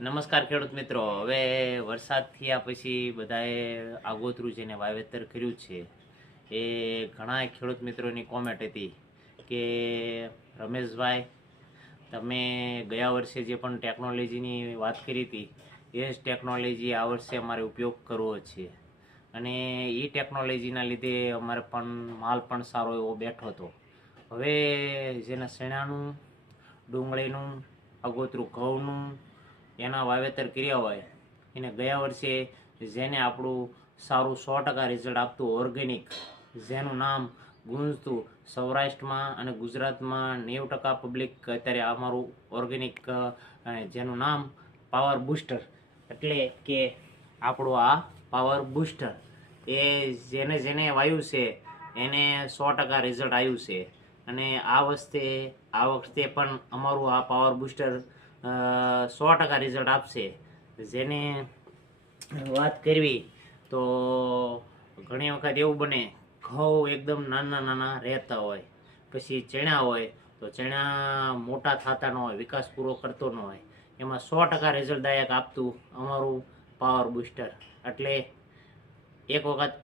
નમસ્કાર ખેડૂત મિત્રો. હવે વરસાદ થયા પછી બધાએ આગોતરું જેને વાવેતર કર્યું છે એ ઘણા ખેડૂત મિત્રોની કોમેન્ટ હતી કે રમેશભાઈ, તમે ગયા વર્ષે જે પણ ટેકનોલોજીની વાત કરી હતી એ જ ટેકનોલોજી આ વર્ષે અમારે ઉપયોગ કરવો છે અને એ ટેકનોલોજીના લીધે અમારે પણ માલ પણ સારો એવો બેઠો હતો. હવે જેને શેણાનું, ડુંગળીનું, આગોતરું ઘઉંનું એના વાવેતર કર્યા હોય એને ગયા વર્ષે જેને આપણું સારું 100% રિઝલ્ટ આપતું ઓર્ગેનિક, જેનું નામ ગુંજતું સૌરાષ્ટ્રમાં અને ગુજરાતમાં 90% પબ્લિક અત્યારે અમારું ઓર્ગેનિક, જેનું નામ પાવર બૂસ્ટર, એટલે કે આપણું આ પાવર બૂસ્ટર એ જેને જેને વાયું છે એને 100% રિઝલ્ટ આવ્યું છે. અને આ વખતે પણ અમારું આ પાવર બૂસ્ટર 100% રિઝલ્ટ આપશે. જેને વાત કરવી તો ઘણી વખત એવું બને ઘઉં એકદમ નાના નાના રહેતા હોય, પછી ચણા હોય તો ચણા મોટા થતા ન હોય, વિકાસ પૂરો કરતો ન હોય, એમાં 100% રિઝલ્ટદાયક આપતું અમારું પાવર બૂસ્ટર. એટલે એક વખત